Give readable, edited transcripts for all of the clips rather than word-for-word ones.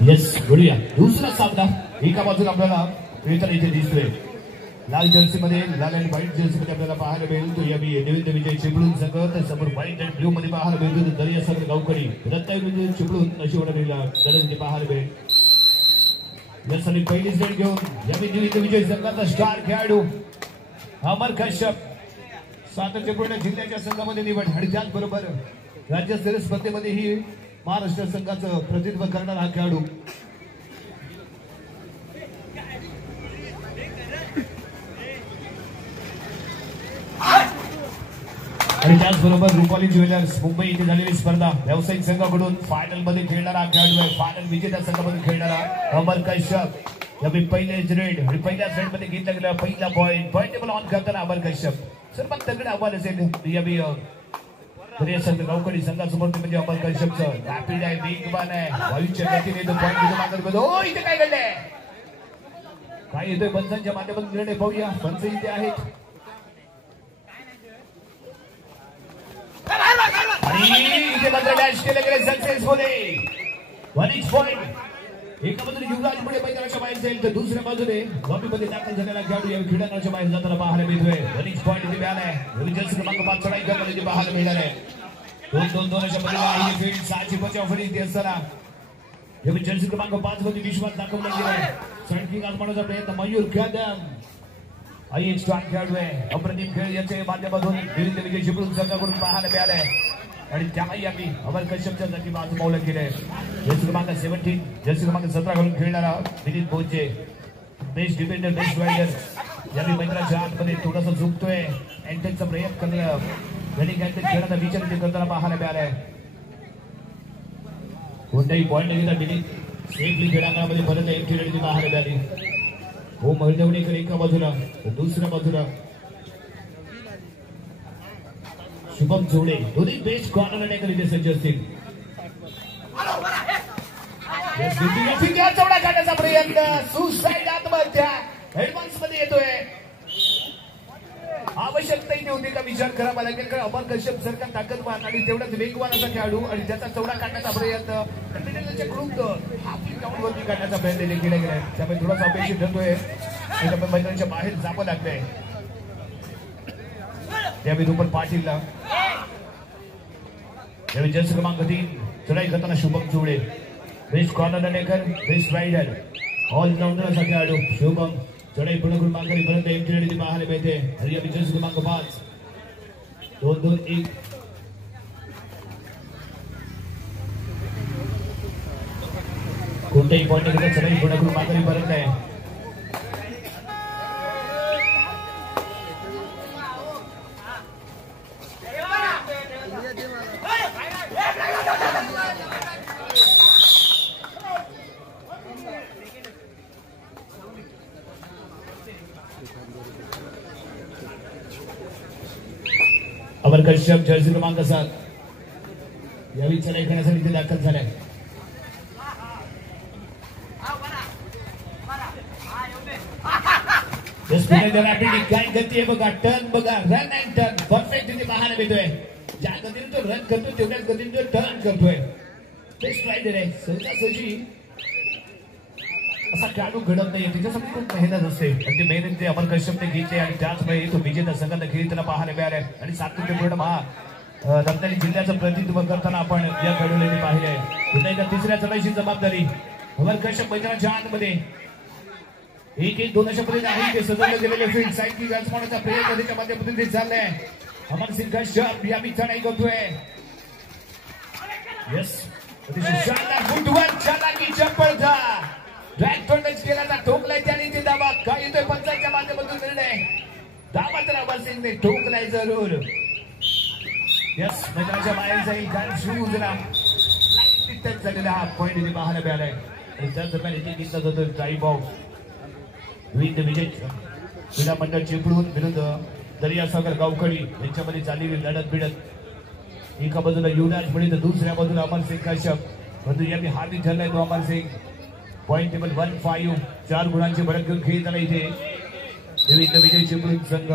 Yes बोलूया दुसरा सामना एका बाजूला आपल्याला खेळताना इथे दिसतोय लाल जर्सी मध्ये लाल आणि व्हाईट जर्सी मध्ये आपल्याला पाहायला मिळतो यावी निवेंद्र विजय चिपळूण संघ तर समोर व्हाईट आणि ब्ल्यू मध्ये पाहायला मिळतो दर्यासागर गावकडी रत्नागिरी चिपळूण अशी होणारीला लढत पाहायला मिळेल. यस आणि पहिली सेट घेऊन यावी निवेंद्र विजय संघाचा स्टार खेळाडू अमर कश्यप सातत्यपूर्ण जिल्ह्याच्या संघामध्ये निवड आणि त्याचबरोबर राज्यस्तरीय स्पर्धेमध्ये ही महाराष्ट्र संघाचं प्रतिनिधित्व करणारा हा खेळाडू आणि त्याचबरोबर रुपाली ज्वेलर्स मुंबई येथे झालेली स्पर्धा व्यावसायिक संघाकडून फायनल मध्ये खेळणारा खेळाडू आहे. फायनल विजेत्या संघामध्ये खेळणारा अमर कश्यप यावेळी पहिलेच रेड आणि पहिल्या सेट मध्ये घेतला गेला पहिला पॉइंट टेबल ऑन करताना अमर कश्यप सर्वात तगडे आव्हान असेल यावेळी दर्यासागर गावकडी संघासमोर म्हणजे अमर कश्यपचं रॅपिड आहे वेगवान आहे वायूच्या गतीने तो पॉइंट घेऊन मागे बघतो. इथे काय घडलंय काय येतोय पंचांच्या माध्यमातून निर्णय पाहूया. पंच इथे आहेत आणि इथे मात्र डॅश केले गेले सक्सेसफुली 1 पॉइंट. एका बाजूने युवराज पुढे मैदानाच्या बाहेर जाईल तर दुसऱ्या बाजूने लॉबीमध्ये दाखल झालेला खेळाडू या क्रीडांगणाच्या बाहेर जाताना पाहायला मिळतोय. 1 पॉइंट इथे मिळालाय जर्सी क्रमांक 5 चढाई करताना इथे पाहायला मिळणार आहे. 2-2 अशा पद्धतीने फील्ड 6ची बचाव फळी इथे असताना यावेळी जर्सी क्रमांक 5 मध्ये विश्वास दाखवला गेलाय. सडकिंग आजमावण्याचा प्रयत्न मयूर कदम आई एक स्ट्रॉंग खेळाडू आहे. अप्रतिम खेळ याच्या माध्यमातून निवेंद्र विजय चिपळूण संघाकडून पाहायला मिळालाय आणि त्याही आम्ही अमर कश्यपच्या जागी आजमावलं केलंय. जर्सी क्रमांक 17 जर्सी क्रमांक 17 घालून खेळणारा Dilip बोचे best defender best rider यावेळी मैदानाच्या आतमध्ये थोडासा झुकतोय अँटेनचा प्रयत्न करण्याचा खेळाचा विचार करताना पाहायला मिळालाय. कोणताही पॉईंट न घेता दिलीप सेफली क्रीडांगणामध्ये परत एक खेळाडू पाहायला मिळाली. हो मळदेवणेकर एका बाजूला दुसऱ्या बाजूला शुभम जोडे दोन्ही बेस्ट कॉर्नर इथे सज्ज असतील. चौडा काढण्याचा प्रयत्न सुसाईड आत्महत्या ऍडव्हान्स मध्ये येतोय. आवश्यकता इथे होती का विचार करावा लागेल कारण अमर कश्यप सरकार ताकदवान आणि तेवढाच वेगवान असा खेळाडू आणि त्याचा चौडा काढण्याचा प्रयत्न हाफ वरती काढण्याचा प्रयत्न केला गेलाय. त्यामुळे थोडासा अपेक्षित ठरतोय त्यामुळे मैदानाच्या बाहेर जावं लागतंय. त्यावेळी दुपार पाटीलला त्यावेळी जर्सी क्रमांक 3 चढाई करताना शुभम जोडे बेस्ट कॉर्नर नेकर बेस्ट रायडर ऑलराऊंडर असा खेळाडू शुभम चढाई पूर्ण करून माघारी परत एक खेळाडू पाहायला मिळते. आणि यावेळी जर्सी क्रमांक 5 2-2-1 कोणत्याही पॉईंट घेता चढाई पूर्ण करून माघारी परत आहे. अमर कश्यप जर्सी क्रमांक 7 यावेळी चढाई करण्यासाठी इथे दाखल झालाय. काय गती आहे बघा टर्न बघा रन अँड टर्न परफेक्ट इथे पाहायला मिळतोय. ज्या गतीने तो रन करतो तेवढ्याच गतीने तो टर्न करतोय. बेस्ट रायडर आहे सहजासहजी असा खेळाडू घडत नाही त्याच्यासाठी खूप मेहनत असते आणि ती मेहनत ते अमर कश्यपने घेतली आणि त्याचमुळे तो विजेता संघाला खेळताना पाहायला मिळालाय. आणि सातत्यपूर्ण रत्नागिरी जिल्ह्याचं प्रतिनिधित्व करताना आपण या खेळाडूने पाहिले. पुन्हा एकदा तिसऱ्या चढाईची जबाबदारी अमर कश्यप मैदानाच्या आतमध्ये 1-1-2 अशा पद्धतीने आहे ते सजवले गेलेले फील्ड साईड आजमावण्याचा प्रयत्न त्याच्या माध्यमातून ते चाललंय. अमर सिंग कश्यप यावी चढाई करतोय. येस फुटवर्क चालाकी चपळता ट्रॅक्टर टच केला ठोकलाय त्याने ते दाबा काय येतोय पंचांच्या माध्यमातून निर्णय दाबा तर अमर सिंगने ठोकलाय जरूर. येस मैदानाच्या बाहेर जाईल कारण शूजला टच झालेला हा पॉईंट इथे पाहायला मिळालाय. आणि त्याच दरम्यान इथे घेतला जातो ड्राईव्ह आउट. विविध विजय क्रीडा मंडळ चिपळूण विरुद्ध दर्यासागर गावकडी यांच्यामध्ये चाललेली लढत भिडत एका बाजूला युवराज पुढे तर दुसऱ्या बाजूला अमर सिंग कश्यप परंतु यावेळी हाती ठरलाय तो अमर सिंग. पॉईंट टेबल 1-5 4 गुणांची बढत घेऊन खेळताना इथे विविध विजय चिपळूण संघ.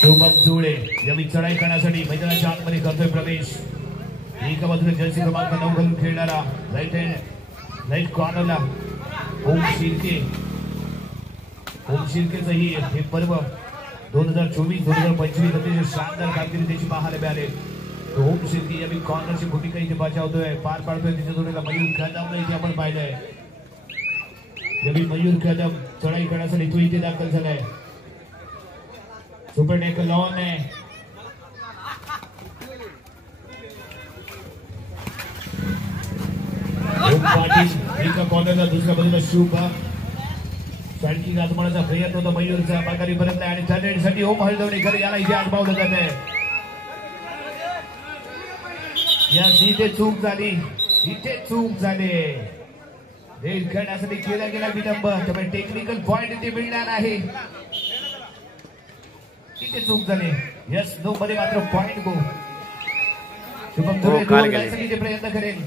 शुभम जोडे यावेळी चढाई करण्यासाठी मैदानाच्या आतमध्ये करतोय प्रवेश. एका बाजूला जर्सी क्रमांक 9 घालून खेळणारा राईट कॉर्नरला ओम शिर्केचं हे पर्व 2024-2025 अतिशय शानदार कामगिरी त्याची पाहायला मिळाली. ओम शिर्के यावेळी कॉर्नरची भूमिका इथे बजावतोय, पार पाडतोय. त्याच्या जोडीला मयूर कदमला इथे आपण पाहिलंय. यावेळी मयूर कदम चढाई करण्यासाठी तो इथे दाखल झालाय. सुपर टॅकल लॉन आहे. पाटील एका कॉर्नरला दुसऱ्या बाजूला शुभ आणखी आजमावण्याचा प्रयत्न होता मयूरचा. माघारी परत नाही आणि थर्ड साठी ओम हळदवणेकर याला इथे आजमावलं जात आहे. इथे चूक झाली. रेड करण्यासाठी केला गेला विलंब. त्यामुळे टेक्निकल पॉइंट इथे मिळणार आहे. इथे चूक झाली. यस नो मध्ये मात्र पॉइंट गो. शुभम धुळे जाण्यासाठी प्रयत्न करेल.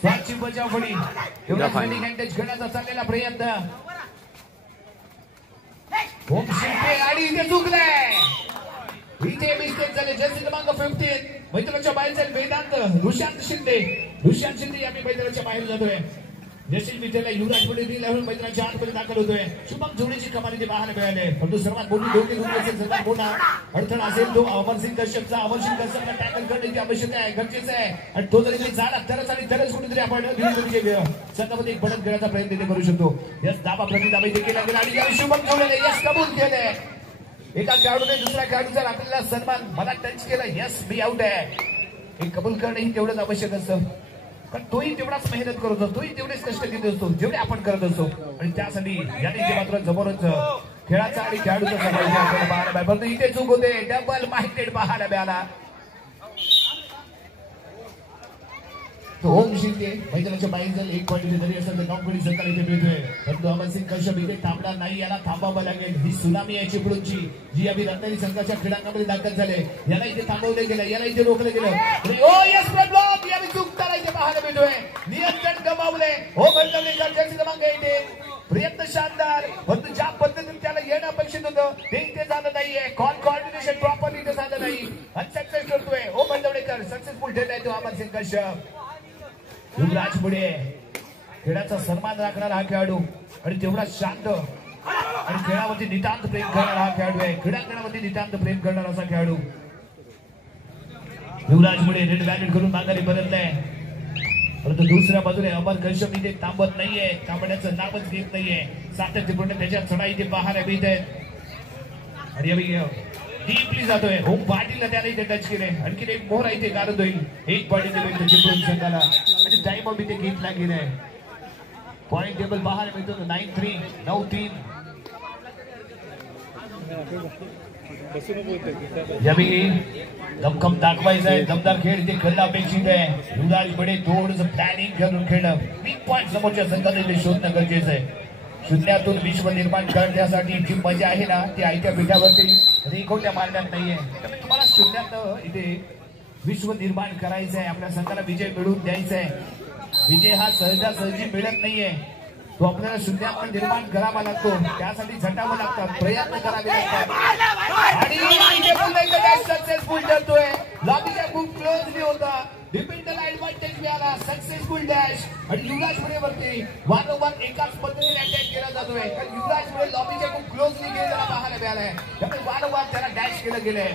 स्वाची बचावफळी हँडेज घेण्याचा चाललेला प्रयत्न. ओम शिर्के आणि इथे चुकलाय. इथे मिस्टेक झाले. जर्सी क्रमांक 15 मैदानाच्या बाहेर जाईल वेदांत ऋषांत शिंदे यावेळी मैदानाच्या बाहेर जातोय. जशील विद्यालय युवराज पुढे मैदानाच्या आतमध्ये दाखल होतोय. शुभम जोडीची कमाल इथे पाहायला मिळाले. परंतु सर्वात मोठी दोन्ही असेल, सर्वात मोठा अडथळा असेल तो अमरसिंग कश्यपचा टॅकल करणे आवश्यक आहे, गरजेचं आहे. आणि तो जरी झाला तरच आणि तरच कुठेतरी आपण संघामध्ये एक बदल घेण्याचा प्रयत्न इथे करू शकतो. यस दाबा प्रतिदाबा इथे केला गेला आणि शुभम जोडले यस कबूल केलंय. एका खेळाडूने दुसऱ्या खेळाडूचा आपल्याला सन्मान मला टच केला. यस मी आउट आहे. हे कबूल करणं ही तेवढंच आवश्यक असतं. कारण तोही तेवढाच मेहनत करत असतो, तोही तेवढेच कष्ट घेत असतो जेवढे आपण करत असतो. आणि त्यासाठी याने जे मात्र जबरदस्त खेळाचा आणि खेळाडूचा समावेश आपल्याला पाहायला मिळाला. परंतु इथे चूक होते. डबल माइंडेड पाहायला मिळाला. ओम शिंदे मैदानाच्या बाहेर जर एक पॉईंट जरी असेल तर कंपनी सरकार इथे मिळतोय. परंतु अमरसिंग कश्यप इथे थांबणार नाही. याला थांबावं लागेल. ही सुनामी आहे चिपळूणची जी आम्ही रत्नागिरी संघाच्या क्रीडांगणामध्ये दाखल झाले. याला इथे थांबवलं गेलं, याला इथे रोखलं गेलं. यावेळी चुकताना इथे पाहायला मिळतोय. नियंत्रण गमावले. हो भरतवलेकर जर्सी क्रमांक 8 प्रयत्न शानदार. परंतु ज्या पद्धतीने त्याला येणं अपेक्षित होतं ते इथे झालं नाहीये. कॉर्डिनेशन प्रॉपरली इथे झालं नाही. अनसक्सेस करतोय. हो भरतवलेकर सक्सेसफुल ठरलाय तो अमरसिंग कश्यप. युवराज पुढे खेळाचा सन्मान राखणारा हा खेळाडू आणि तेवढा शांत आणि खेळावरती नितांत प्रेम करणारा हा खेळाडू आहे. क्रीडांगणावरती नितांत प्रेम करणारा असा खेळाडू युवराज पुढे रेड बॅलेट करून माघारी परतलाय. परंतु दुसऱ्या बाजूने अमर कश्यप इथे थांबत नाहीये, थांबण्याचं नावच घेत नाहीये. सातत्यपूर्ण त्याच्या चढाई इथे पाहायला मिळत आहेत. आणि डीपली जातोय. ओम पाटीलला त्याला इथे टच केले. आणखी एक मोहरा इथे गारद होईल. एक पॉईंट इथे चिपळूण संघाला आणि टाइम आउट इथे घेतला गेलाय. पॉईंट टेबल पाहायला मिळतो 9-3 9-3. यावेळी दमखम दाखवायचं आहे. दमदार खेळ इथे खेळणं अपेक्षित आहे. युवराज बडे थोडंसं प्लॅनिंग करून खेळणं. वीक पॉईंट समोरच्या संघाला इथे शोधणं गरजेचं आहे. शून्यातून विश्व निर्माण करण्यासाठी जी मजा आहे ना ती आयत्या पीठावरती रेखोट्या मारण्यात नाहीये. त्यामुळे तुम्हाला शून्यात इथे विश्व निर्माण करायचं आहे. आपल्या संघाला विजय मिळवून द्यायचा आहे. विजय हा सहजासहजी मिळत नाहीये. तो आपल्याला शून्यात निर्माण करावा लागतो. त्यासाठी झटावं लागतं, प्रयत्न करावे लागतात. आणि सक्सेसफुल ठरतोय. लॉबीच्या खूप क्लोजली होता. डिपेंडल ऍडव्हान्टेज मिळाला. सक्सेसफुल डॅश आणि युवराज पुढेवरती वारंवार एकाच पद्धतीने अटॅक केला जातोय. कारण युवराज पुढे लॉबीच्या खूप क्लोजली गेलेला पाहायला मिळालाय. त्यामुळे वारंवार त्याला डॅश केलं गेलंय.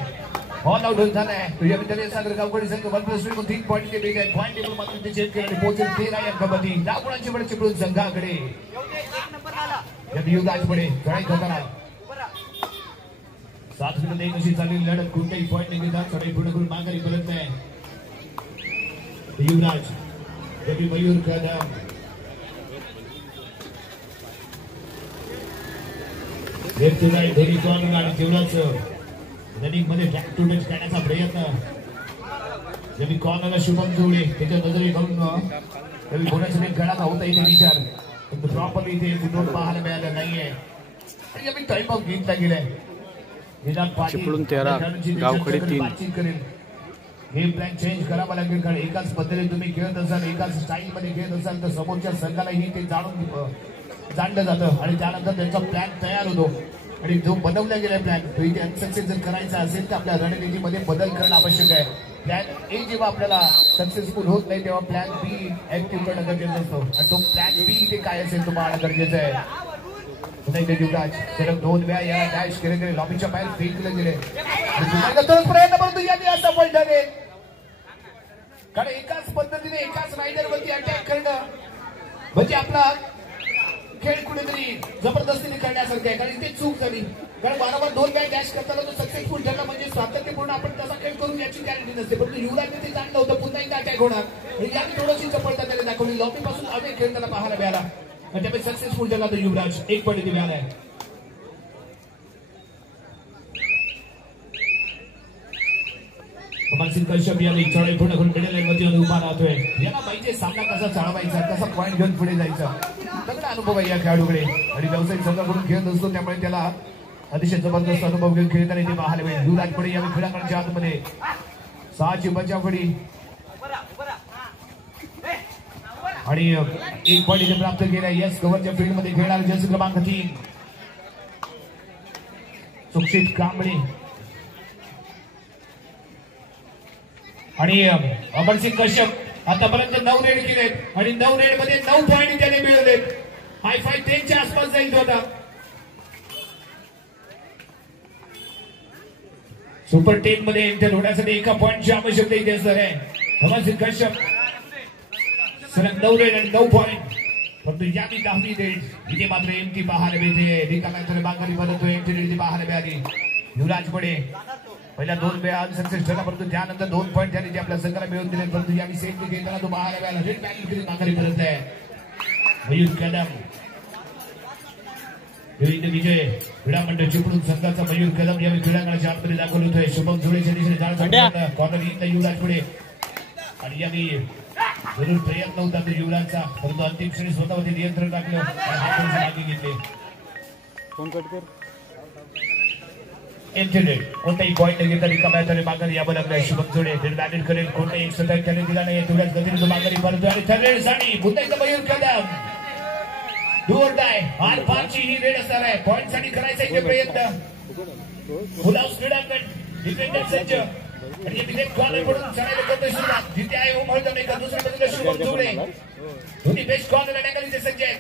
ऑल आउट झालाय. तुझ्या विद्यालय सागर गावकडी संघ 1+3 पॉईंट केले आहेत. पॉईंट टेबल मात्र ते चेक केले पोहोचेल 13 अंकामध्ये. दाखवण्याची पुढे चिपळूण संघाकडे युवराज पुढे चढाई करताना 7 मिनिट एक अशी चाललेली लढत. कोणत्याही पॉईंट नाही घेतात. चढाई पूर्ण करून माघारी परत नाही. युवराज कधी Mayur Kadam left to right दोन्ही कॉर्नर आणि तेवढाच रनिंग मध्ये बॅक टू टच करण्याचा प्रयत्न. जरी कॉर्नरला शुभम जोडे त्याच्या नजरे घालून तरी कोणाच्या खेळाचा होता इथे विचार. पण प्रॉपरली इथे फुटबॉल पाहायला मिळालं नाहीये. आणि टाइम आउट घेतला गेलाय. चिपळूण 13 गावखडी 3. बातचीत करेल. गेम प्लॅन चेंज करावा लागेल. कारण एकाच पद्धतीने तुम्ही खेळत असाल, एकाच स्टाईल मध्ये खेळत असाल तर समोरच्या संघालाही ते जाणलं जातं आणि त्यानंतर त्यांचा प्लॅन तयार होतो. आणि जो बनवला गेला प्लॅन तो इथे अनसक्सेस जर करायचा असेल तर आपल्या रणनीतीमध्ये बदल करणं आवश्यक आहे. प्लॅन ए जेव्हा आपल्याला सक्सेसफुल होत नाही तेव्हा प्लॅन बी ऍक्टिव्ह करणं गरजेचं असतो आणि तो प्लॅन बी इथे काय असेल तो पाहणं गरजेचं आहे. पुन्हा इथे युवराज सलग 2 वेळा या डॅश केले गेले लॉबीच्या बाहेर फेकले गेले तोच प्रयत्न परंतु याने असफल ठरले कारण एकाच पद्धतीने एकाच रायडर वरती अटॅक करणं म्हणजे आपला खेळ कुठेतरी जबरदस्तीने करण्यासारखे आहे. कारण इथे चूक झाली कारण वारंवार 2 वेळा डॅश करताना तो सक्सेसफुल ठरला म्हणजे सातत्यपूर्ण आपण तसा खेळ करून याची गॅरंटी नसते. परंतु युवराजने ते जाणलं होतं पुन्हा एकदा अटॅक होणार आणि याने थोडीशी चपळता त्याने दाखवली. लॉबी पासून अवे खेळ त्याला पाहायला मिळाला आणि त्यामुळे सक्सेसफुल झाला तो युवराज 1 पॉईंट इथे मिळालाय. कमलसिंग कश्यप याने चढाई पूर्ण करून मिडल लाईनवरती उभा राहतोय. याला माहितीये सामना कसा चालवायचा कसा पॉईंट घेऊन पुढे जायचा सगळा अनुभव आहे या खेळाडूकडे आणि व्यावसायिक संघाकडून खेळत असतो त्यामुळे त्याला अतिशय जबरदस्त अनुभव घेऊन खेळताना इथे पाहायला मिळेल. युवराज पुढे यावेळी खेळाडूंच्या आतमध्ये 6ची बचावफडी आणि 1 पॉईंट इथे प्राप्त केला. यस कव्हरच्या फील्डमध्ये खेळणारे जर्सी क्रमांक 3 सुक्षित कांबळे आणि अमरसिंग कश्यप आतापर्यंत 9 रेड केलेत आणि 9 रेड मध्ये 9 पॉईंट त्याने मिळवलेत. हायफाय 10च्या आसपास जाईल होता. सुपर 10 मध्ये एंटर होण्यासाठी 1 पॉईंटची आवश्यकता इथे असणार आहे. अमरसिंग कश्यप सलग 9 रेड आणि 9 पॉईंट परंतु यावी 10वी रेड इथे मात्र एमटी पाहायला मिळते. रिकाम्या माघारी बनवतोय एमटी रेड इथे पाहायला मिळाली. युवराज पुढे पहिल्या 2 वेळा अनसक्सेस ठरला परंतु त्यानंतर 2 पॉईंट त्याने जे आपल्या संघाला मिळवून दिले परंतु यावी सेफली घेताना तो पाहायला मिळाला. रेड बॅटिंग करीत माघारी परत आहे. मयूर कदम विजय क्रीडा मंडळ चिपळूण संघाचा मयूर कदम यावेळी क्रीडांगणाच्या आतमध्ये दाखल होतोय. शुभम जुळेच्या दिशेने जाण्याचा कॉर्नर येईल युवराज पुढे आणि यावेळी जरूर प्रयत्न होता तो युवराजचा परंतु अंतिम क्षणी स्वतःवरती नियंत्रण राखलं आणि मागे घेतले. कोणताही पॉईंट न घेता रिकाम्या त्याने माघारी यावं लागलं. शुभम जोडे बॅटिंग करेल कोणताही एक सतत त्याने दिला नाही. तेवढ्याच गतीने तो माघारी परतोय आणि थर्ड पुन्हा एकदा मयूर कदम दूर डाय आर पारची ही रेड असणार आहे. पॉईंट साठी करायचा इथे प्रयत्न फुलाऊस क्रीडांगण डिफेंडर सज्ज आणि डिफेंड कॉर्नर पडून चढायला करतोय सुरुवात जिथे आहे उमळतो नाही का दुसऱ्या बाजूला शुभम जोडे दोन्ही बेस्ट कॉर्नर अटॅकर इथे सज्ज आहेत.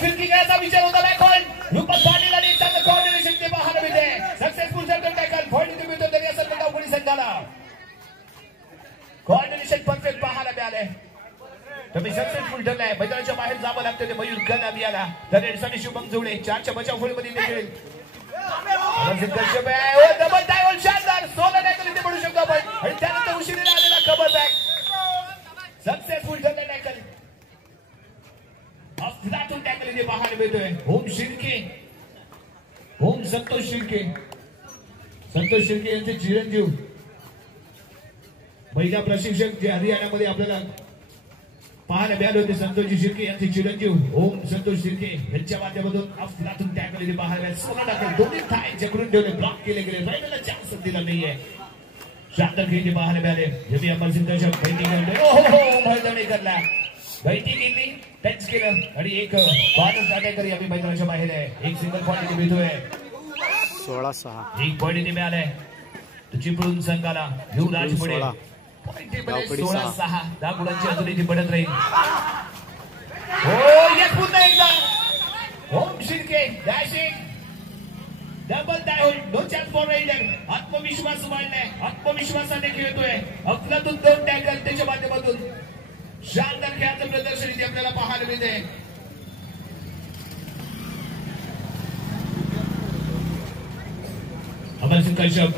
फिरकी करायचा विचार होता बॅक पॉईंट रुपक पाटील आणि चांगलं कॉर्डिनेशन ते पाहायला मिळते. सक्सेसफुल सर्कल टॅकल पॉईंट इथे मिळतो तरी असं गावकडी संघाला कॉर्डिनेशन परफेक्ट पाहायला मिळालंय. तुम्ही सक्सेसफुल ठरलाय. मैदानाच्या बाहेर जावं लागतं ते मयूर कदम याला तर रेडसाठी शुभम जोडे 4च्या बचाव फळीमध्ये खेळेल. डबल डायव्हल शानदार 16 टॅकल इथे पडू शकतो आपण आणि त्यानंतर उशिरा आलेला कव्हर बॅक सक्सेसफुल ठरला टॅकल अफलातून टॅकल इथे पाहायला मिळतोय. ओम शिर्के ओम संतोष शिर्के यांचे चिरंजीव महिला प्रशिक्षक जे हरियाणामध्ये आपल्याला पाहायला मिळाले होते संतोषजी शिर्के यांचे चिरंजीव ओम संतोष शिर्के यांच्या माध्यमातून अफलातून टॅकल इथे पाहायला मिळाले. 16 टॅकल दोन्ही थाय जकडून ठेवले ब्लॉक केले गेले रायडरला चान्स दिला नाहीये. शानदार खेळ इथे पाहायला मिळाले. जमी अमरसिंग कश्यप बैठी करला बैठी केली टच केलं आणि एक कॉर्नर अटॅकर या मैदानाच्या बाहेर आहे. एक सिंगल पॉईंट इथे मिळतोय. 16-6 1 पॉईंट इथे मिळालाय चिपळूण संघाला. युवराज पुढे 16-6 10 गुणांची अजून इथे पडत राहील. हो एक पुन्हा एकदा Om Shirke dashing double dive no chance for raider. आत्मविश्वास वाढलाय आत्मविश्वासाने खेळतोय. अफलातून 2 टॅकल त्याच्या माध्यमातून शानदार खेळाचं प्रदर्शन इथे आपल्याला पाहायला मिळते. अमरसिंग कश्यप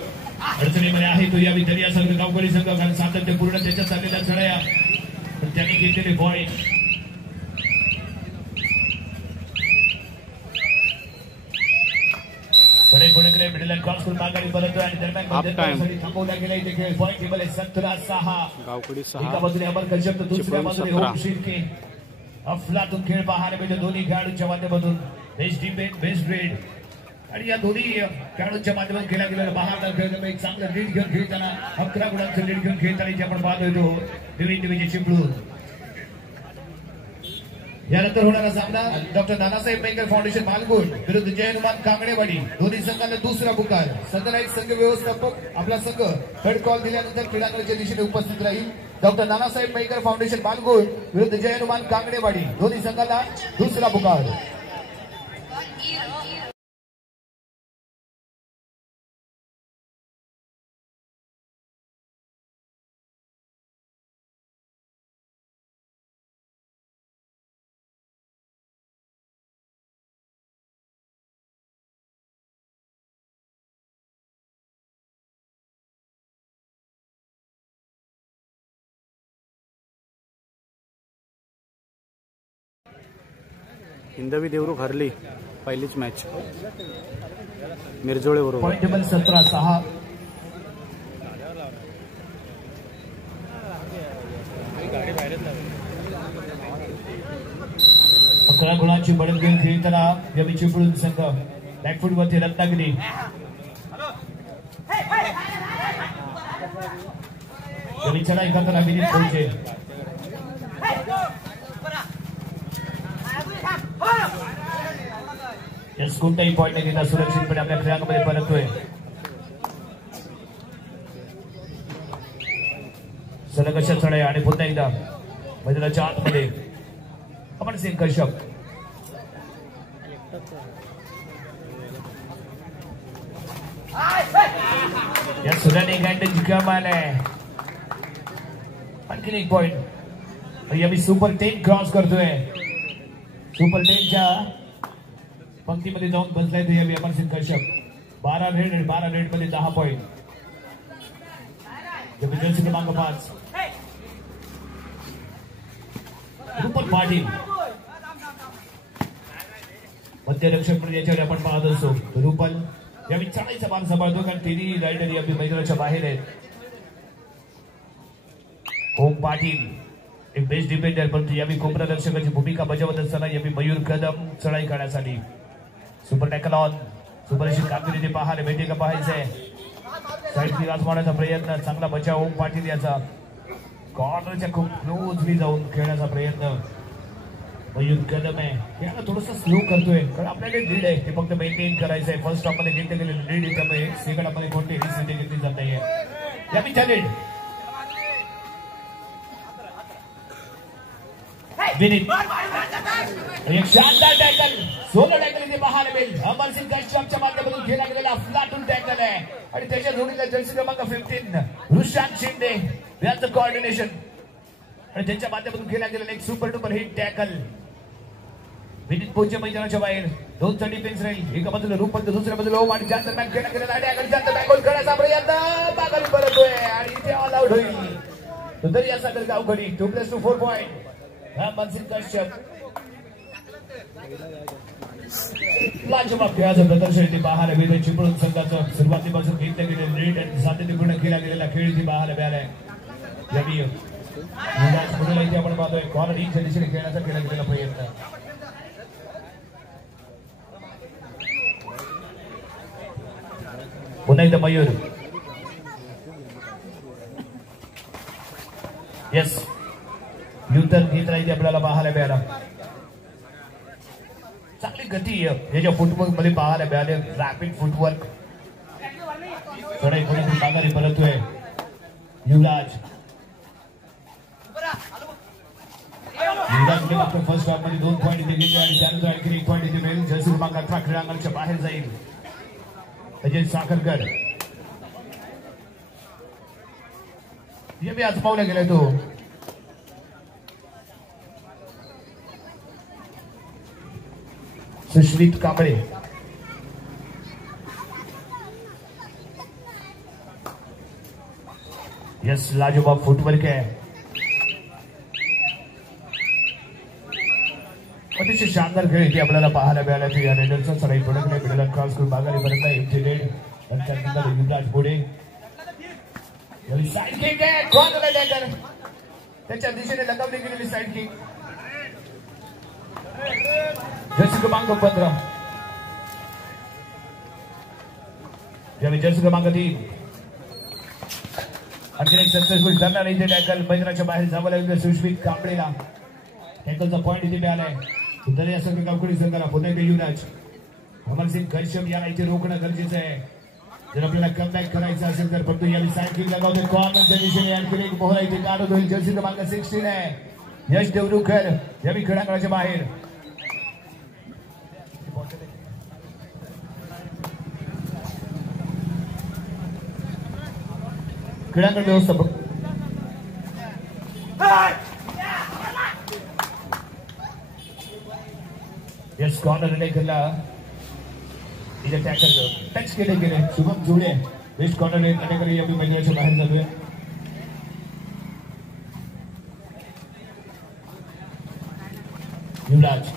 अडचणीमध्ये आहे तो यावी तरी असं गावकरी संघ कारण सातत्यपूर्ण त्याच्या चाललेल्या चढाया पण त्यांनी घेतलेले पॉईंट पुढे मिडल क्रॉस करून माघारी परतोय आणि दरम्यान थांबवला गेला इथे खेळ. पॉईंट टेबल आहे 17-6 गावकडी 6 एका बाजूने अमर कश्यप तर दुसऱ्या बाजूने ओम शिर्के. अफलातून खेळ पाहायला मिळतो दोन्ही खेळाडूंच्या माध्यमातून. बेस्ट डिफेंस बेस्ट रेड आणि या दोन्ही खेळाडूंच्या माध्यमातून केला गेलेला बहादर खेळ एक चांगलं लीड घेऊन खेळताना 11 गुणांचं लीड घेऊन खेळताना जे आपण पाहतोय तो विजय चिपळूण यानंतर होणारा सामना डॉक्टर नानासाहेब पैकर फाउंडेशन मालगुण विरुद्ध जय हनुमान कांगणेवाडी. दोन्ही संघांना दुसरा पुकार. संघाला एक संघ व्यवस्थापक आपला संघ थर्ड कॉल दिल्यानंतर क्रीडांगणाच्या दिशेने उपस्थित राहील. डॉक्टर नानासाहेब पैकर फाउंडेशन मालगुण विरुद्ध जय हनुमान कांगणेवाडी. दोन्ही संघांना दुसरा पुकार. हिंदवी देवरुख हरली पहिलीच मॅच मिरजोळे बरोबर. Point table 17-6. अकरा गुणांची बडत गेम खेळताना यावी चिपळूण संघ बॅकफूट वरती रत्नागिरी. यावी चढाई करताना विनीत पोचे. कोणताही पॉईंट नाही देता सुरक्षितपणे आपल्या खेळामध्ये परततोय. सलग अशा चढाई आणि पुन्हा एकदा मैदानाच्या आतमध्ये अमन सिंग कश्यप. या सुराने गँडेज कमाल आहे. आणखीन एक पॉइंट. यावी सुपर 10 क्रॉस करतोय. सुपर 10च्या पंक्तीमध्ये जाऊन बसलाय तो यावी अमन सिंग कश्यप. 12 रेड आणि 12 रेड मध्ये 10 पॉइंट. जर्सी क्रमांक 5 रुपल पाटील मध्यरक्षक म्हणून याच्यावर आपण पाहत असतो. रुपल यावी चढाईचा मान सांभाळतो कारण तिन्ही रायडर यावी मैदानाच्या बाहेर आहेत. ओम पाटील एक बेस्ट डिफेंडर परंतु यावी कोपरारक्षकाची भूमिका बजावत असताना यावी मयूर कदम चढाई करण्यासाठी सुपर टॅकल ऑन. सुपर अशी कामगिरी पाहायला भेटे का पाहायचंय. साईडची राजमाण्याचा प्रयत्न. चांगला बचाव ओम पाटील याचा. कॉर्नरच्या खूप क्लोजली जाऊन खेळण्याचा प्रयत्न मयूर कदम आहे. याला थोडंसं स्लो करतोय कारण आपल्याकडे लीड आहे ते फक्त मेंटेन करायचं आहे. फर्स्ट हाफ मध्ये घेतले गेलेले लीड त्यामुळे सेकंड हाफ मध्ये कोणते रिस्क घेतली जात नाहीये. यावी लीड विनीत एक शानदार टॅकल. सोलो टॅकल इथे पाहायला मिळेल. अमर सिंग कश्यपच्या माध्यमातून खेळला गेलेला फ्लॅटून टॅकल आहे आणि त्याच्या जोडीला जर्सी क्रमांक 15 रुशांत शिंदे यांचं कोऑर्डिनेशन आणि त्यांच्या माध्यमातून खेळला गेलेला एक super duper hit tackle. Vineet Poche मैदानाच्या बाहेर. 2चा डिफेन्स राहील. एका बाजूला रुपल तर दुसऱ्या बाजूला ओम आणि जास्त बॅक खेळला गेलेला टॅकल. जास्त बॅकवर खेळण्याचा प्रयत्न बागारी परतोय आणि इथे ऑल आउट होईल. तरी या सागर गावकडी 2+2 4 पॉइंट. अमर सिंग कश्यप लाजवाब खेळाचं प्रदर्शन इथे पाहायला मिळतं. चिपळूण संघाचं सुरुवातीपासून घेतले गेलेले लीड आणि सातत्यपूर्ण खेळला गेलेला खेळ इथे पाहायला मिळालाय. यावी इथे आपण पाहतोय कॉर्नर इंच्या दिशेने खेळण्याचा केला गेलेला प्रयत्न. पुन्हा एकदा मयूर. येस युतर घेत राहिली आपल्याला पाहायला मिळाला. चांगली गती याच्या फुटवर्क मध्ये पाहायला मिळाले. Rapid footwork. चढाई थोडी माघारी परततोय युवराज. युवराज फर्स्ट हाफ मध्ये 2 पॉईंट इथे घेतले आणि त्यानंतर आणखी 1 पॉईंट इथे मिळेल. जर्सी क्रमांक 18 क्रीडांगणाच्या बाहेर जाईल. अजय साखरकर हे बी आजमावला गेलाय तो. सुश्रीत कांबळे यस लाजवाब फुटवर्क आहे. अतिशय शानदार खेळ इथे आपल्याला पाहायला मिळाला. या रेडरचा चढाई पडकले मिडल क्रॉस करून माघारी परतला. इंजिनियर नंतर युवराज पुढे साईड किक आहे. त्याच्या दिशेने लगावली गेलेली साईड किक. जर्सी क्रमांक 15 यावेळी जर्सी क्रमांक 3 आणखी एक सक्सेसफुल करणार इथे टॅकल. मैदानाच्या बाहेर जावं लागलं सुश्मित कांबळेला. टॅकलचा पॉईंट इथे मिळालाय. तरी या संघ गावकडी संघाला पुन्हा एकदा युवराज अमरसिंग कश्यप याला इथे रोखणं गरजेचं आहे जर आपल्याला कमबॅक करायचं असेल तर. परंतु यावेळी सायकलिंग लगावतोय कॉर्नरच्या दिशेने आणखी एक मोहरा इथे काढत होईल. जर्सी क्रमांक 16 आहे यश देवरुखर यावेळी खेळांगणाच्या बाहेर. क्रीडांगण व्यवस्थापक यस कॉर्नर केला इथे टॅकल टच केले शुभम जुळे बेस्ट कॉर्नर अनेकरी यावेळी मैदानाच्या बाहेर जातोय. युवराज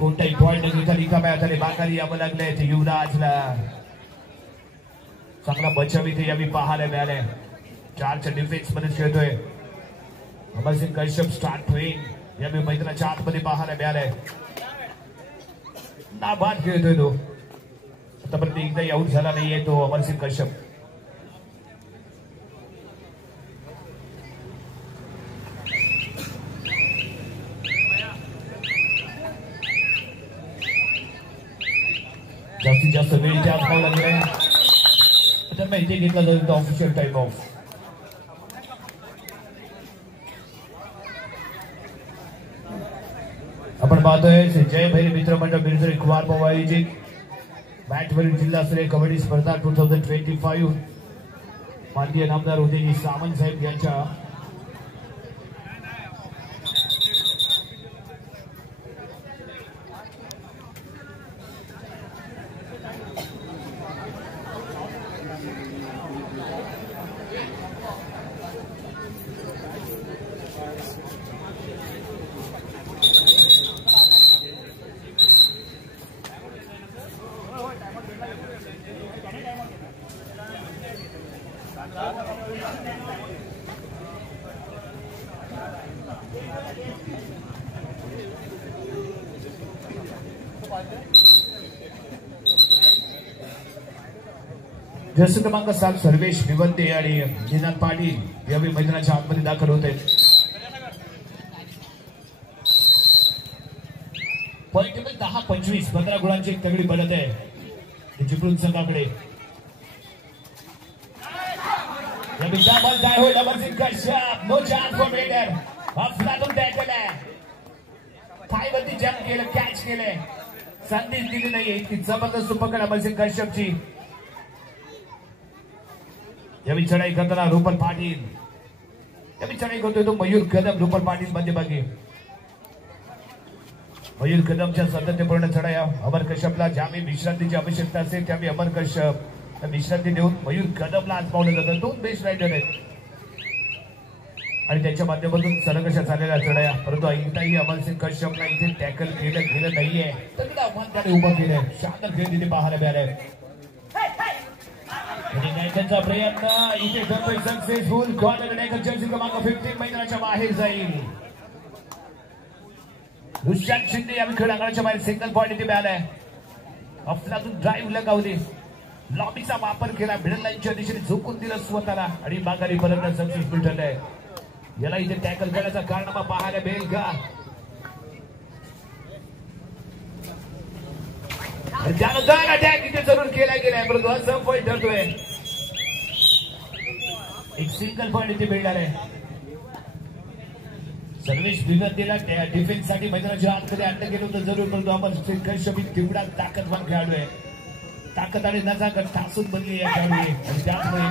कोणताही पॉईंट घेता रिकाम्या हाताने बाकारी यावं लागलंय युवराजला. चांगला बचाव इथे यावी पाहायला मिळालाय. 4च्या डिफेन्स मध्ये खेळतोय अमरसिंग कश्यप. स्टार्ट होईल यावी मैदानाच्या आतमध्ये पाहायला मिळालाय. नाबाद खेळतोय तो. आतापर्यंत एकदाही आऊट झाला नाहीये तो अमरसिंग कश्यप. जास्तीत जास्त वेळ इथे आजमावं लागलाय. त्यांना इथे घेतला जाईल ऑफिशियल टाइम ऑफ. आपण पाहतोय जय भैरी मित्रमंडळ बिरजरी कुमार पवार आयोजित मॅटवरील जिल्हास्तरीय कबड्डी स्पर्धा 2025 माननीय नामदार उदयजी सामंत साहेब यांच्या जर्सी क्रमांक 7 सर्वेश विवंते आणि निनाद पाटील यावेळी मैदानाच्या आतमध्ये दाखल होत आहेत. पॉईंट 10-25 15 गुणांची एक तगडी बनत आहे चिपळूण संघाकडे. काय होईल Amar Singh Kashyap. No chance for raider. अफलातून टॅकल आहे. पायवरती जंप केलं कॅच केलंय. संधीच दिली नाहीये. इतकी जबरदस्त पकड अमरसिंग कश्यपची. यावेळी चढाई करताना रुपल पाटील. यावेळी चढाई करतोय तो मयूर कदम. रुपल पाटील मध्यभागी. मयूर कदमच्या सातत्यपूर्ण चढाया. अमर कश्यपला ज्यावेळी विश्रांतीची आवश्यकता असेल त्यावेळी अमर कश्यप विश्रांती देऊन मयूर कदमला आजमावलं जातं. 2 बेस्ट रायडर आहेत आणि त्यांच्या माध्यमातून सलग अशा झालेल्या चढाया. परंतु एकदाही अमरसिंग कश्यपला इथे टॅकल केलं गेलं नाहीये. तर आव्हान त्याने उभं केलंय. शानदार खेळ तिथे पाहायला मिळालाय. त्यांचा प्रयत्न इथे करतोय सक्सेसफुल. कॉर्नर जर्सी क्रमांक 15 मैदानाच्या बाहेर जाईल. दुष्यंत शिंदे या खेळांगणाच्या बाहेर सिंगल पॉईंट इथे मिळालाय. अफलातून ड्राईव्ह लगावली. लॉबीचा वापर केला. मिडल लाईनच्या दिशेने झोकून दिलं स्वतःला आणि माघारी परत सक्सेसफुल ठरलंय. याला इथे टॅकल करण्याचा कारनामा पाहायला मिळेल का. त्यानुसार अटॅक इथे जरूर केला गेलाय परंतु असं पॉईंट ठरतोय. एक सिंगल पॉईंट इथे मिळणार आहे. सर्वेश विनंतीला डिफेन्स साठी मैदानाच्या आतमध्ये आणलं गेलं होतं जरूर परंतु अमरसिंग कश्यप तेवढा ताकदवान खेळाडू आहे. ताकद आणि नजाकत ठासून बनली या खेळाडूने आणि त्यामुळे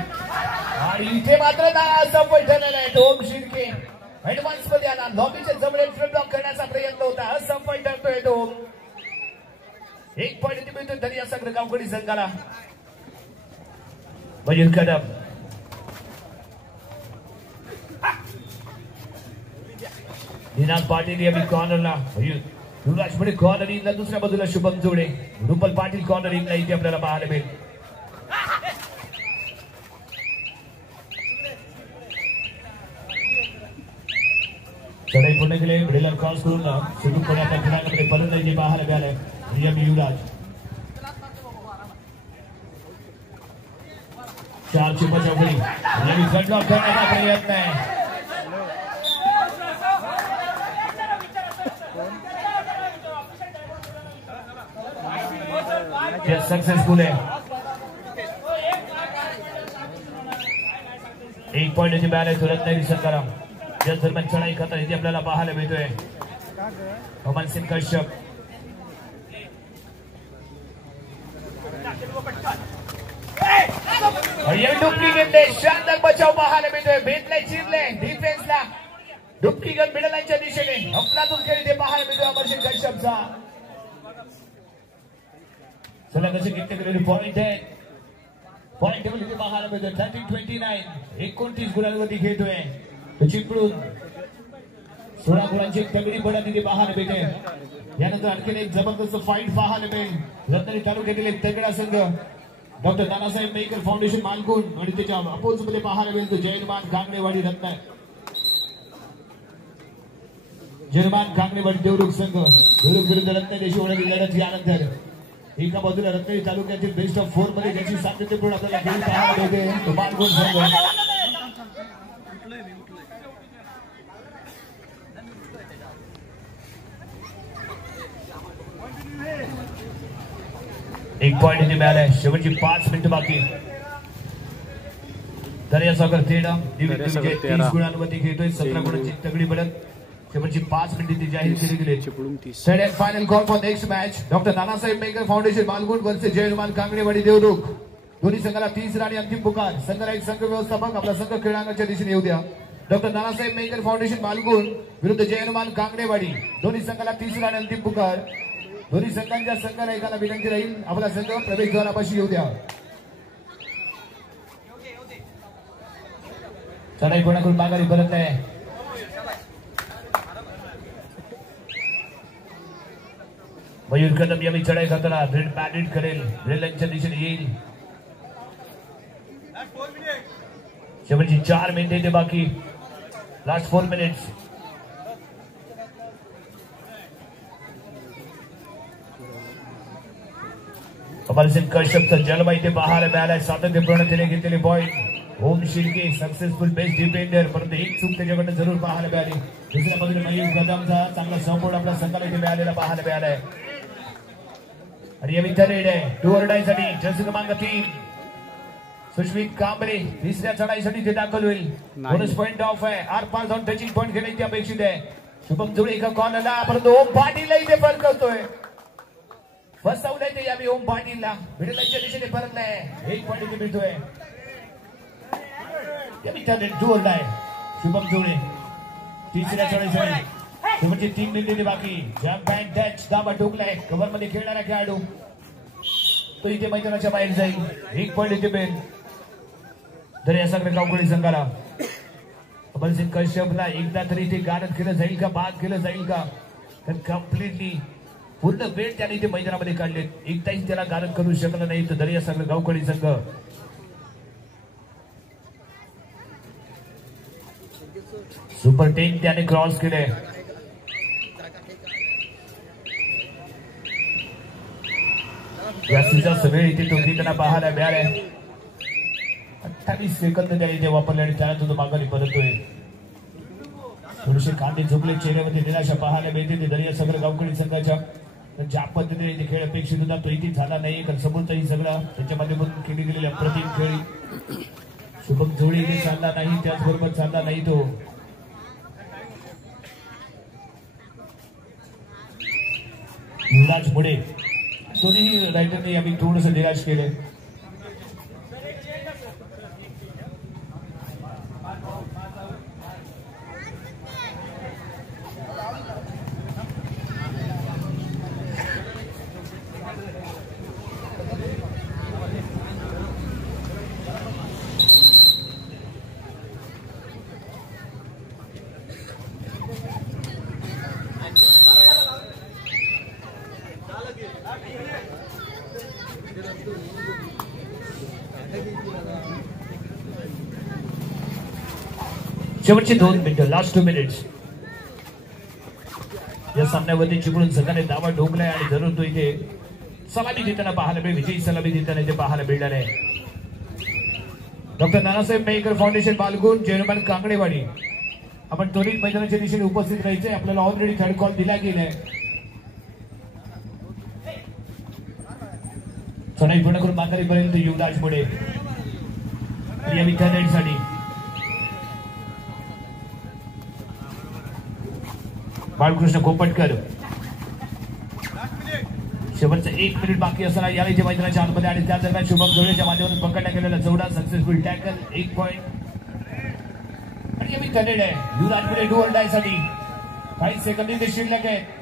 आणि इथे मात्र असं पॉईंट ठरलेला आहे. ओम शिर्के ऍडव्हान्स मध्ये आला. लॉबीच्या जवळ फ्रंट ब्लॉक करण्याचा प्रयत्न होता. असं पॉईंट ठरतोय तो. 1 पॉईंट इथे मिळतो तरी असा गावकडी संघाला. मयूर कदम निनाद पाटील यावेळी कॉर्नरला. युवराज पुढे कॉर्नरिंगला. दुसऱ्या बाजूला शुभम जोडे. रुपल पाटील कॉर्नरिंगला इथे आपल्याला पाहायला मिळेल. चढाई पूर्ण केले. मिडल क्रॉस करून सुरू करण्याचा खेळामध्ये फलंदाजी पाहायला मिळालाय. युवराज 4ची बचाव करी आणि फ्लॉप करण्याचा प्रयत्न आहे. सक्सेसफुल आहे. 1 पॉइंटची बॅल आहे रत्नागिरी संग्राम. या दरम्यान चढाई करता इथे आपल्याला पाहायला मिळतोय अमन सिंग कश्यप. डुप्की घेतले शानदार बचाव पाहायला मिळतोय. भेटलाय चिरले डिफेन्सला डुप्की गन मिडलाईनच्या दिशेने अफलातून खेळ इथे पाहायला मिळतोय अमन सिंग कश्यपचा. चला कसे किती केलेले पॉइंट आहे. पॉइंट टेबल इथे पाहायला मिळतोय 30-29. 29 गुणांवरती खेळतोय तो चिपळूण. 16 गुणांची एक तगडी बढत इथे पाहायला मिळते. यानंतर आणखी एक जबरदस्त फाईट पाहायला मिळेल. रत्नागिरी तालुक्यातील एक तगडा संघ डॉक्टर नानासाहेब मेकर फाउंडेशन मालगुण आणि त्याच्या अपोज मध्ये पाहायला मिळतो जयमान कांगणेवाडी जयमान कांगणेवाडी देवरुख संघ. देवरुख विरुद्ध रत्नागिरी शिवण्याची लढत यानंतर एका बाजूला रत्नागिरी तालुक्यातील बेस्ट ऑफ 4 मध्ये ज्याची सातत्यपूर्ण आपल्याला खेळ पाहायला मिळते तो मालगुण संघ. एक पॉइंट इथे मिळालाय. शेवटची 5 मिनिटं बाकी. दर्यासागर तेडा 30 गुणांवरती खेळतोय. 17 गुणांची तगडी बढत. शेवटची 5 मिनिटे जाहीर केली गेली. Third and final call for next match doctor Nanasaheb Mekar foundation Malgun versus Jai Hanuman Kanganewadi Devrukh. दोन्ही संघाला 30 रन अंतिम पुकार. संघाला एक संघ व्यवस्थापक आपला संघ क्रीडांगणाच्या दिशेने येऊ द्या. डॉक्टर नानासाहेब मेकर फाउंडेशन मालगुण विरुद्ध जय हनुमान कांगणेवाडी. दोन्ही संघाला 30 रन अंतिम पुकार. दोन्ही संघांच्या संघाला एकाला विनंती राहील आपला संघ प्रवेशद्वारापाशी येऊ द्या. चढाई कोणाकडून माघारी परत आहे. मयूर कदम यावेळी चढाई करताना रेड बॅलेट करेल. रेल्यांच्या दिशेने येईल. शेवटची 4 मिनिटे इथे बाकी. Last 4 minutes. अमन सिंग कश्यपचा जन्म इथे पाहायला मिळालाय. सातत्यपूर्ण त्याने घेतलेले पॉइंट. ओम शिर्के सक्सेसफुल बेस्ट डिफेंडर. परंतु एक चूक त्याच्याकडनं जरूर पाहायला मिळाली. दुसऱ्या बाजूला मयूर कदमचा चांगला सपोर्ट आपल्या संघाला इथे मिळालेला पाहायला मिळालाय. आणि या रेड आहे 2 ओरडाईसाठी जर्सी क्रमांक 3 सुश्मित कांबरे तिसऱ्या चढाईसाठी ते दाखल होईल. बोनस पॉइंट ऑफ आहे. आर पार जाऊन टचिंग पॉइंट घेण्याची अपेक्षित आहे. शुभम जुळे एका कॉर्नरला परंतु ओम पाटील इथे फरक करतोय. फसवलंय ते यावेळी ओम पाटीलला. मिडलाईनच्या दिशेने परतलाय. 1 पॉइंट इथे मिळतोय. जोरदार आहे शुभम जुळे तिसऱ्या चढाईसाठी. शेवटची 3 मिनिटे बाकी. जम्प अँड टच दाबा टोकलाय. कव्हर मध्ये खेळणारा खेळाडू तो इथे मैदानाच्या बाहेर जाईल. 1 पॉइंट इथे मिळेल दर्यासागर गावकडी संघाला. अमन सिंग कश्यपला एकदा तरी इथे गारद केलं जाईल का बाद केलं जाईल का. तर कम्प्लिटली पूर्ण वेळ त्याने इथे मैदानामध्ये काढले. एकदाही त्याला गारद करू शकलं नाही तर दर्यासागर गावकडी संघ. सुपर 10 त्याने क्रॉस केले. जास्तीचा वेळ इथे तो त्यांना पाहायला मिळालाय. 28 सेकंद त्याने इथे वापरले आणि त्यानंतर तो माघारी परततोय. थोडेसे कांदे झोपले चेहऱ्यामध्ये निराशा पाहायला मिळते ते दर्यासागर गावकडी संघाच्या. ज्या पद्धतीने इथे खेळ अपेक्षित होता तो इथे झाला नाही. कारण समोरचाही सगळा त्याच्या माध्यमातून केली गेलेली अप्रतिम खेळी. शुभम जोडी इथे चालला नाही. त्याचबरोबर चालला नाही तो युवराज मुळे. दोन्ही रायडरने आम्ही थोडस निराश केले. शेवटची 2 मिनिटं लास्ट 2 मिनिट्स. या सामन्यावरती चिपळूण संघाने दावा ठोकलाय आणि जरूर तो इथे सलामी देताना पाहायला मिळेल. विजयी सलामी देताना इथे पाहायला मिळणार आहे. Doctor Nanasaheb Mehkar foundation Balgun chairman Kangadewadi आपण त्वरित मैदानाच्या दिशेने उपस्थित राहायचे. आपल्याला ऑलरेडी थर्ड कॉल दिला गेलाय. चढाई पूर्ण करून माघारीपर्यंत युवराज पुढे या विद्यार्थ्यांसाठी बाळकृष्ण कोपटकर. शेवटचं 1 मिनिट बाकी असताना यावेळी मैदानाच्या आतमध्ये आणि त्या दरम्यान शुभम जोडेच्या माध्यमातून पकडण्यात गेलेला चौडा सक्सेसफुल टॅकल 1 पॉइंट. आणि यावेळी कनेड आहे युवराज पुढे डू ऑर डाय साठी काही सेकंद शिल्लक आहे.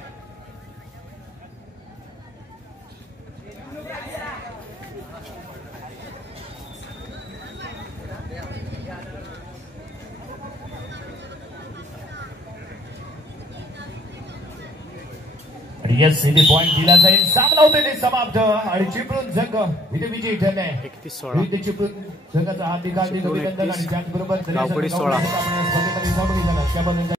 यस इथे पॉइंट दिला जाईल. सामना होते ते समाप्त आणि चिपळूण संघ इथे विजयी ठरले. 31-16 इथे चिपळूण संघाचा हार्दिक अभिनंदन आणि त्याचबरोबर